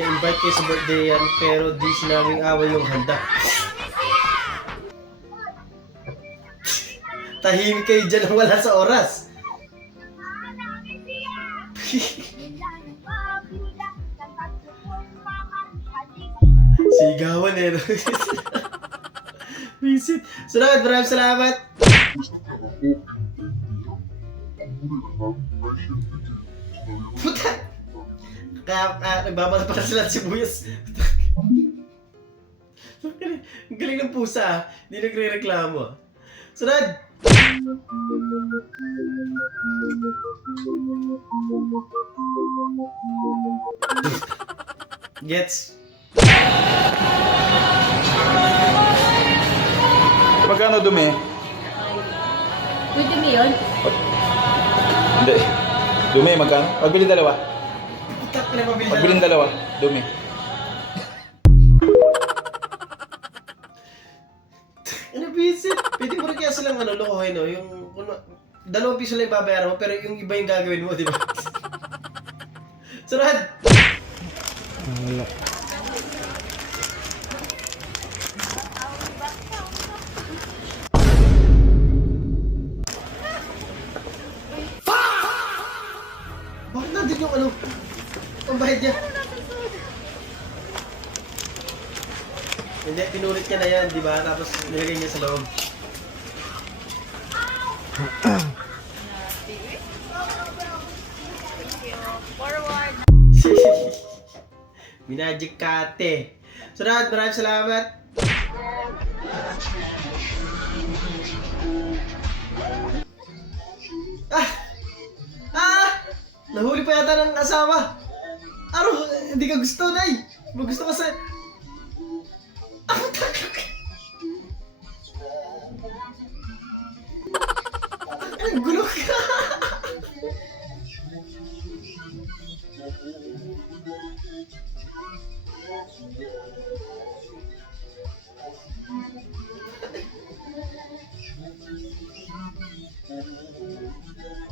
na-invite kayo sa birthday yan, pero di sinabing away yung handa. Tahimik kayo dyan ang wala sa oras. Sigawan eh. Visit. Salamat, maraming salamat. Puta! Kaya nagbabala para sila at sibuyas. Ang galing ng pusa ah. Hindi nagre-reklamo. Sunod! Gets? Magkano dumi? Pwede mo yun? Hindi. Dumi, magkano? Magbili dalawa. Putak na mabili na. Magbili dalawa. Dumi. Ano visit? Pwede mo rin kaya silang lokohin, no? Yung, dalawang piso lang yung babayaran mo, pero yung iba yung gagawin mo, di ba? Sunod! Wala. Bakit nandun yung ano? Ang bahid niya? Hindi, pinulit niya na yan, di ba? Tapos nilagay niya sa loob. Forward. Minagic kate. Sunod, maraming salamat. Ah! Ah! Nahuli pa yata ng asawa. Ano? Hindi ka gusto, Nay. Gusto ka sa... Ah, takak! Ang gulo ka!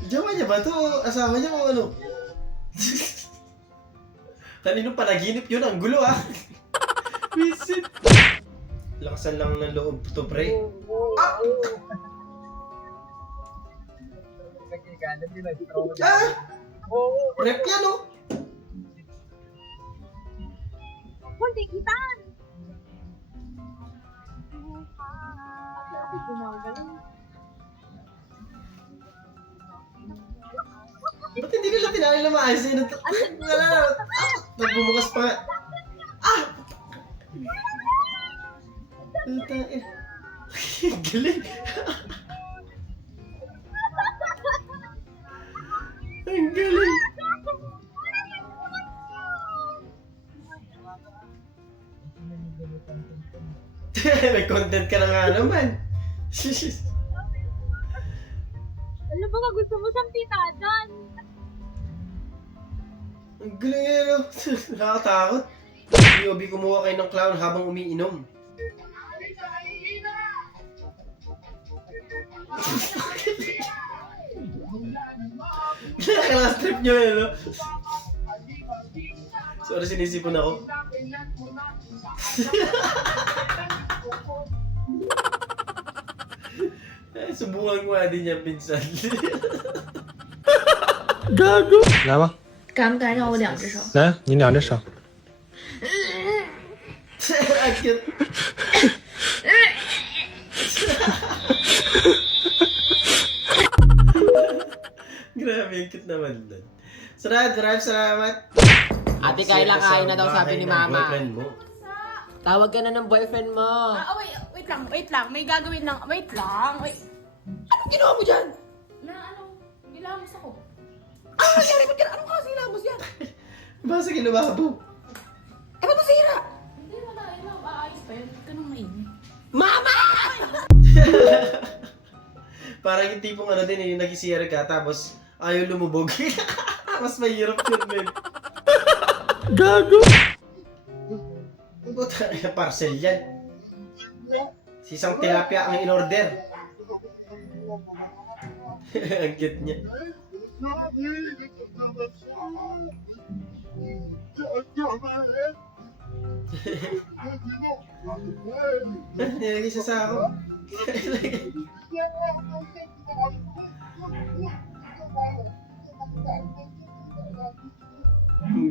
Jawa niya ba ito? Asawa niya o ano? Kanino panaginip yun? Ang gulo ah! Visit! Lakasan lang ng loob to pre. Ah! Ah! Rep yan oh! Kunti kita. Ba't hindi nila tinahin na maayos yun? Wala na. Ah! Nagbumukas pa nga. Ah! Galing. Ang galing. May content ka na nga naman. Ano ba ka gusto mo siyang pitadan? Ang galing yan, no? Nakakatakot. Yobi kumuha kayo ng clown habang umiinom. Nakaka-last trip nyo yun, no? Sorry, sinisipon ako. Subukan ko nga din yan, pinsan. Gago. 来吧， 敢不敢让我两只手？ 来，你两只手。 Ang cute. Grabe, ang cute naman doon. Sarad, maraming salamat. Ate Kayla, kain na daw sabi ni Mama. Boyfriend mo. Tawag ka na ng boyfriend mo. Wait lang. May gagawin lang. Wait lang. Anong ginawa mo dyan? Gilamos ako. Ano nangyari? Ba't yan? Anong kasi ilamos yan? Basta kinababo. Eh, ba't nasira? Hindi, wala. Aayos pa yun. Huwag ka nang mainit. Mama! Parang yung tipong ano din, yung nag-CR ka, tapos ayaw lumubog. Mas mahirap yun, men. Gago. Buta, parcel yan. Sisang tilapia ang in-order. Ang cute niya. Nilagay siya sa ako.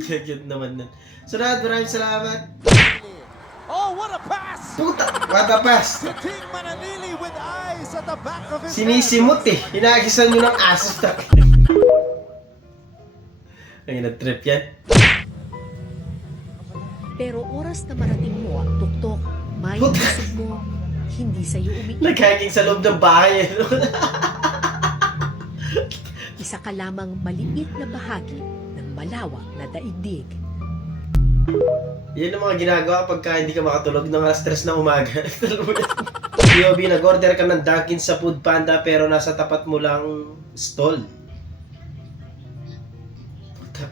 Cute naman nun. Sunod, maraming salamat. Oh, what a pass! Puta! What a pass! To King Mananili with eyes at the back of his Sinisimot eh. Hinagisan nyo ng asos na. Ay, na-trip yan. Pero oras na marating mo ang tuktok, may Puta. busog mo, hindi sa'yo umiiyak. Naghiking sa loob ng bahay eh. Isa ka lamang maliit na bahagi ng malawak na daigdig. Yan ang mga ginagawa pagka hindi ka makatulog ng alas 3 ng umaga. POV, nag-order ka ng Dunkin sa Food Panda pero nasa tapat mo lang stall. Puta.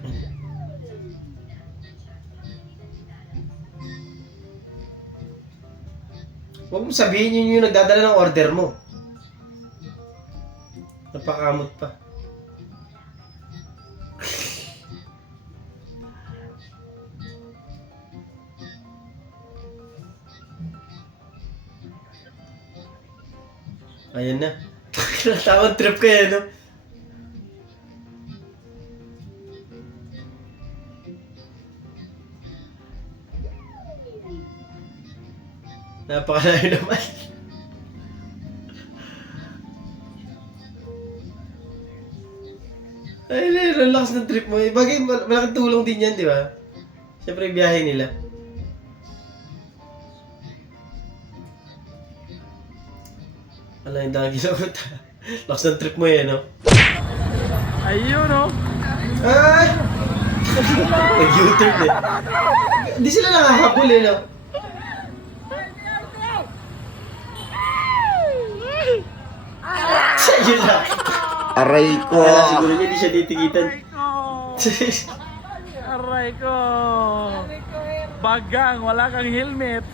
Huwag mo sabihin yun yung nagdadala ng order mo. Napakamot pa. Ayan na. Tawang trip ko yan, no? Napakalayo naman. Ay, relax ng trip mo. Bagay, malaking tulong din yan, di ba? Siyempre, biyahe nila. Wala yung dami ginawa. Lakas ng trip mo yan, no? Ayun, oh. Ay! Nag-U-turn eh. Hindi sila nakahabol eh, no? Siya yun lang. Aray ko. Kaya siguro niya hindi siya titigitan. Aray ko. Bagang, wala kang helmet.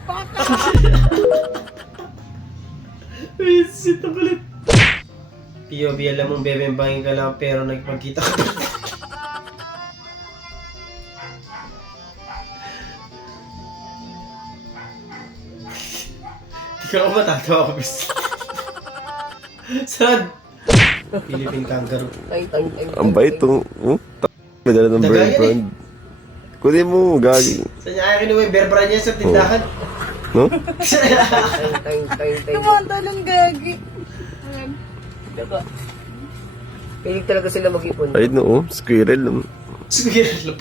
Sito kulit. POV, alam mong bebembangin ka lang pero nagpagkita ka. Di ka ako matatawa ko, bis. Saan? Philippine kangaroo. Ang bait to. Oh, medala ng Daga bear yan brand. Kunin mo, gagi. Saan niya kaya kinuha yung bear brand niya sa tindahan? No? Tumanda ng gagi. Pilig talaga sila mag-ipon. Ayun no, oh. Squirrel. Squirrel.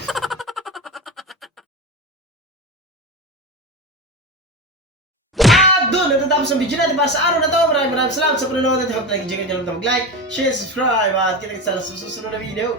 Doon, natatapos ang video natin para sa araw na to. Maraming salamat sa panonood at hope na nag-enjoy nyo lang mag-like, share, subscribe at kita-kita sa susunod na video.